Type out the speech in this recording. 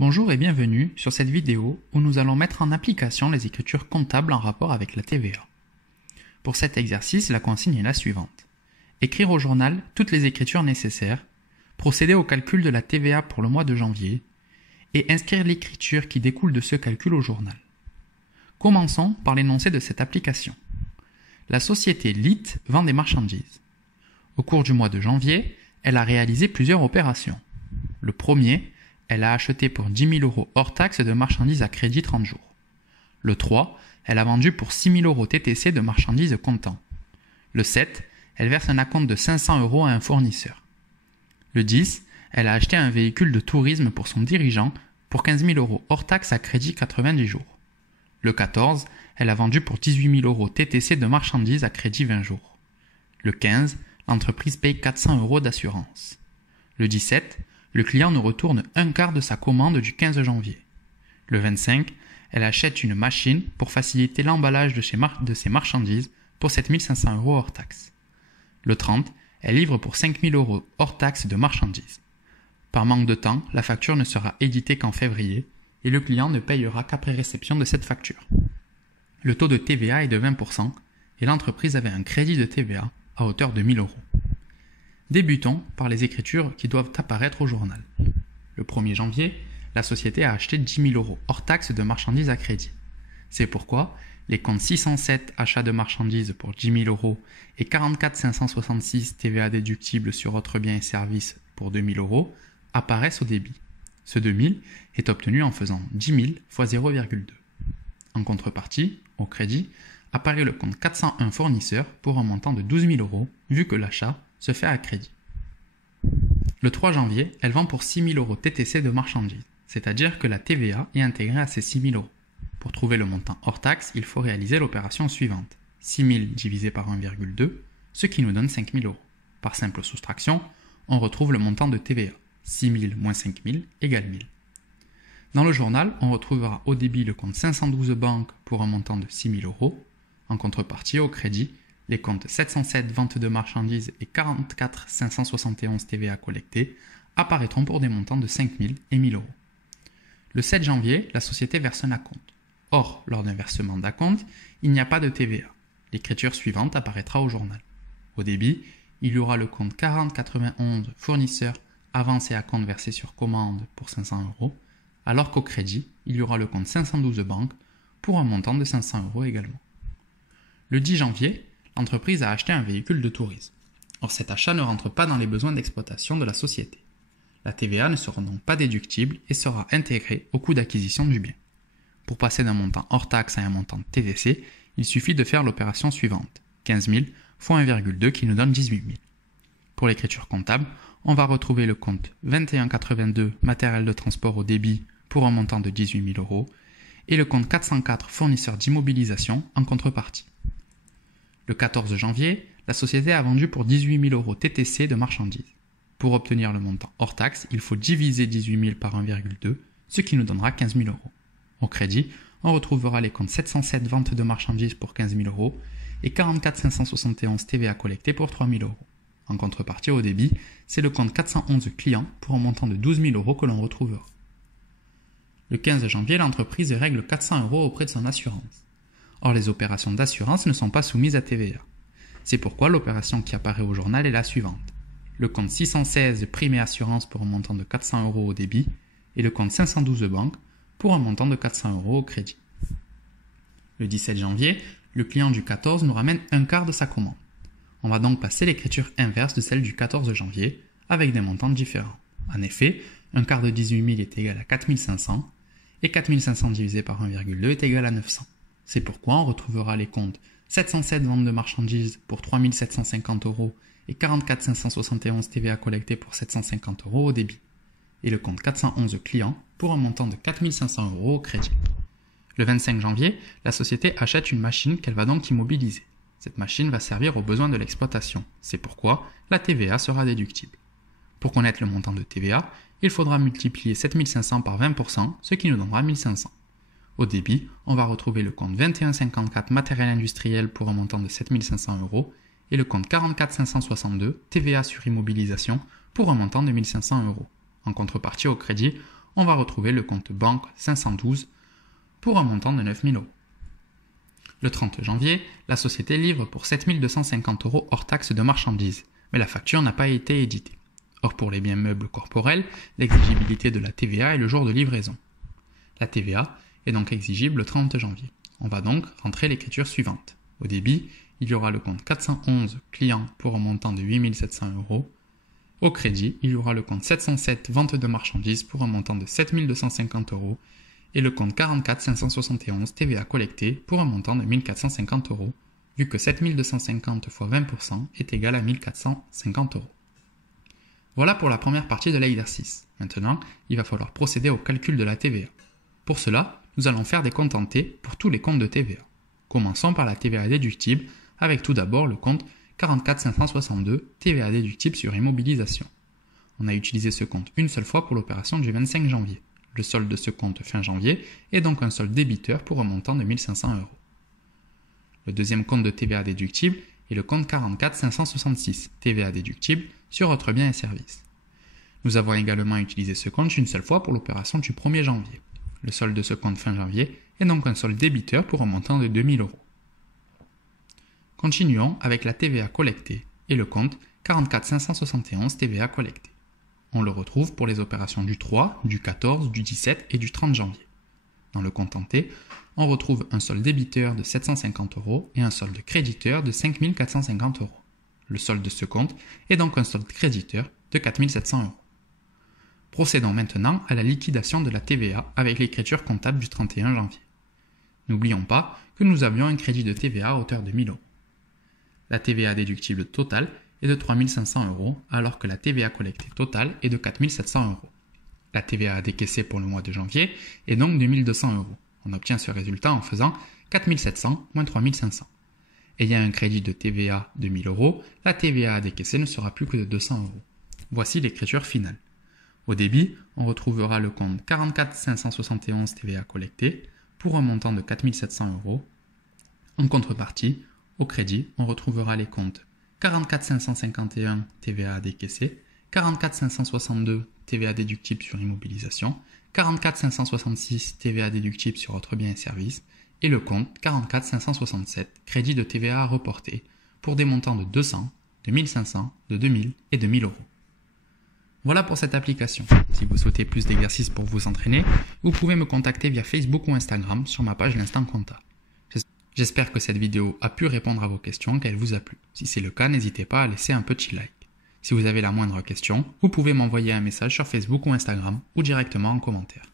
Bonjour et bienvenue sur cette vidéo où nous allons mettre en application les écritures comptables en rapport avec la TVA. Pour cet exercice, la consigne est la suivante. Écrire au journal toutes les écritures nécessaires, procéder au calcul de la TVA pour le mois de janvier et inscrire l'écriture qui découle de ce calcul au journal. Commençons par l'énoncé de cette application. La société LIT vend des marchandises. Au cours du mois de janvier, elle a réalisé plusieurs opérations. Le premier, elle a acheté pour 10 000 € hors taxe de marchandises à crédit 30 jours. Le 3, elle a vendu pour 6 000 € TTC de marchandises comptant. Le 7, elle verse un acompte de 500 € à un fournisseur. Le 10, elle a acheté un véhicule de tourisme pour son dirigeant pour 15 000 € hors taxe à crédit 90 jours. Le 14, elle a vendu pour 18 000 € TTC de marchandises à crédit 20 jours. Le 15, l'entreprise paye 400 € d'assurance. Le 17, le client nous retourne un quart de sa commande du 15 janvier. Le 25, elle achète une machine pour faciliter l'emballage de ses marchandises pour 7 500 € hors taxe. Le 30, elle livre pour 5 000 € hors taxe de marchandises. Par manque de temps, la facture ne sera éditée qu'en février et le client ne payera qu'après réception de cette facture. Le taux de TVA est de 20% et l'entreprise avait un crédit de TVA à hauteur de 1 000 €. Débutons par les écritures qui doivent apparaître au journal. Le 1er janvier, la société a acheté 10 000 € hors taxe de marchandises à crédit. C'est pourquoi les comptes 607 achats de marchandises pour 10 000 € et 44 566 TVA déductible sur autres biens et services pour 2 000 € apparaissent au débit. Ce 2 000 est obtenu en faisant 10 000 fois 0,2. En contrepartie, au crédit, apparaît le compte 401 fournisseur pour un montant de 12 000 € vu que l'achat se fait à crédit. Le 3 janvier, elle vend pour 6 000 € TTC de marchandises, c'est-à-dire que la TVA est intégrée à ces 6 000 €. Pour trouver le montant hors taxe, il faut réaliser l'opération suivante. 6 000 divisé par 1,2, ce qui nous donne 5 000 €. Par simple soustraction, on retrouve le montant de TVA. 6 000 moins 5 000 égale 1 000. Dans le journal, on retrouvera au débit le compte 512 banques pour un montant de 6 000 €. En contrepartie, au crédit, les comptes 707 vente de marchandises et 44 571 TVA collectés apparaîtront pour des montants de 5 000 et 1 000 €. Le 7 janvier, la société verse un acompte. Or, lors d'un versement d'acompte, il n'y a pas de TVA. L'écriture suivante apparaîtra au journal. Au débit, il y aura le compte 4091 fournisseur avance et acompte versé sur commande pour 500 €, alors qu'au crédit, il y aura le compte 512 banques pour un montant de 500 € également. Le 10 janvier, l'entreprise a acheté un véhicule de tourisme. Or, cet achat ne rentre pas dans les besoins d'exploitation de la société. La TVA ne sera donc pas déductible et sera intégrée au coût d'acquisition du bien. Pour passer d'un montant hors taxe à un montant TTC, il suffit de faire l'opération suivante. 15 000 fois 1,2 qui nous donne 18 000. Pour l'écriture comptable, on va retrouver le compte 2182 matériel de transport au débit pour un montant de 18 000 € et le compte 404 fournisseur d'immobilisation en contrepartie. Le 14 janvier, la société a vendu pour 18 000 € TTC de marchandises. Pour obtenir le montant hors taxe, il faut diviser 18 000 par 1,2, ce qui nous donnera 15 000 €. Au crédit, on retrouvera les comptes 707 vente de marchandises pour 15 000 € et 44 571 TVA collectés pour 3 000 €. En contrepartie, au débit, c'est le compte 411 clients pour un montant de 12 000 € que l'on retrouvera. Le 15 janvier, l'entreprise règle 400 € auprès de son assurance. Or, les opérations d'assurance ne sont pas soumises à TVA. C'est pourquoi l'opération qui apparaît au journal est la suivante. Le compte 616 prime et assurance pour un montant de 400 € au débit et le compte 512 banques pour un montant de 400 € au crédit. Le 17 janvier, le client du 14 nous ramène un quart de sa commande. On va donc passer l'écriture inverse de celle du 14 janvier avec des montants différents. En effet, un quart de 18 000 est égal à 4 500 et 4 500 divisé par 1,2 est égal à 900. C'est pourquoi on retrouvera les comptes 707 ventes de marchandises pour 3 750 € et 44 571 TVA collectés pour 750 € au débit, et le compte 411 clients pour un montant de 4 500 € au crédit. Le 25 janvier, la société achète une machine qu'elle va donc immobiliser. Cette machine va servir aux besoins de l'exploitation. C'est pourquoi la TVA sera déductible. Pour connaître le montant de TVA, il faudra multiplier 7 500 par 20%, ce qui nous donnera 1 500. Au débit, on va retrouver le compte 2154 matériel industriel pour un montant de 7 500 € et le compte 44 562 TVA sur immobilisation pour un montant de 1 500 €. En contrepartie au crédit, on va retrouver le compte banque 512 pour un montant de 9 000 €. Le 30 janvier, la société livre pour 7 250 € hors taxe de marchandises, mais la facture n'a pas été éditée. Or, pour les biens meubles corporels, l'exigibilité de la TVA est le jour de livraison. La TVA est donc exigible le 30 janvier. On va donc rentrer l'écriture suivante. Au débit, il y aura le compte 411 clients pour un montant de 8 700 €. Au crédit, il y aura le compte 707 vente de marchandises pour un montant de 7 250 € et le compte 44 571 TVA collectée pour un montant de 1 450 €, vu que 7 250 fois 20% est égal à 1 450 €. Voilà pour la première partie de l'exercice. Maintenant, il va falloir procéder au calcul de la TVA. Pour cela, nous allons faire des comptes en T pour tous les comptes de TVA. Commençons par la TVA déductible, avec tout d'abord le compte 44 562 TVA déductible sur immobilisation. On a utilisé ce compte une seule fois pour l'opération du 25 janvier. Le solde de ce compte fin janvier est donc un solde débiteur pour un montant de 1 500 €. Le deuxième compte de TVA déductible est le compte 44 566 TVA déductible sur autres biens et services. Nous avons également utilisé ce compte une seule fois pour l'opération du 1er janvier. Le solde de ce compte fin janvier est donc un solde débiteur pour un montant de 2 000 €. Continuons avec la TVA collectée et le compte 44 571 TVA collectée. On le retrouve pour les opérations du 3, du 14, du 17 et du 30 janvier. Dans le compte en T, on retrouve un solde débiteur de 750 € et un solde créditeur de 5 450 €. Le solde de ce compte est donc un solde créditeur de 4 700 €. Procédons maintenant à la liquidation de la TVA avec l'écriture comptable du 31 janvier. N'oublions pas que nous avions un crédit de TVA à hauteur de 1 000 €. La TVA déductible totale est de 3 500 € alors que la TVA collectée totale est de 4 700 €. La TVA décaissée pour le mois de janvier est donc de 1 200 €. On obtient ce résultat en faisant 4 700 moins 3 500. Ayant un crédit de TVA de 1 000 €, la TVA décaissée ne sera plus que de 200 €. Voici l'écriture finale. Au débit, on retrouvera le compte 44 571 TVA collectée pour un montant de 4 700 €. En contrepartie, au crédit, on retrouvera les comptes 44 551 TVA décaissée, 44 562 TVA déductible sur immobilisation, 44 566 TVA déductible sur autres biens et services, et le compte 44 567 crédit de TVA à reporter pour des montants de 200, de 1500, de 2000 et de 1000 €. Voilà pour cette application. Si vous souhaitez plus d'exercices pour vous entraîner, vous pouvez me contacter via Facebook ou Instagram sur ma page l'Instant Compta. J'espère que cette vidéo a pu répondre à vos questions, qu'elle vous a plu. Si c'est le cas, n'hésitez pas à laisser un petit like. Si vous avez la moindre question, vous pouvez m'envoyer un message sur Facebook ou Instagram ou directement en commentaire.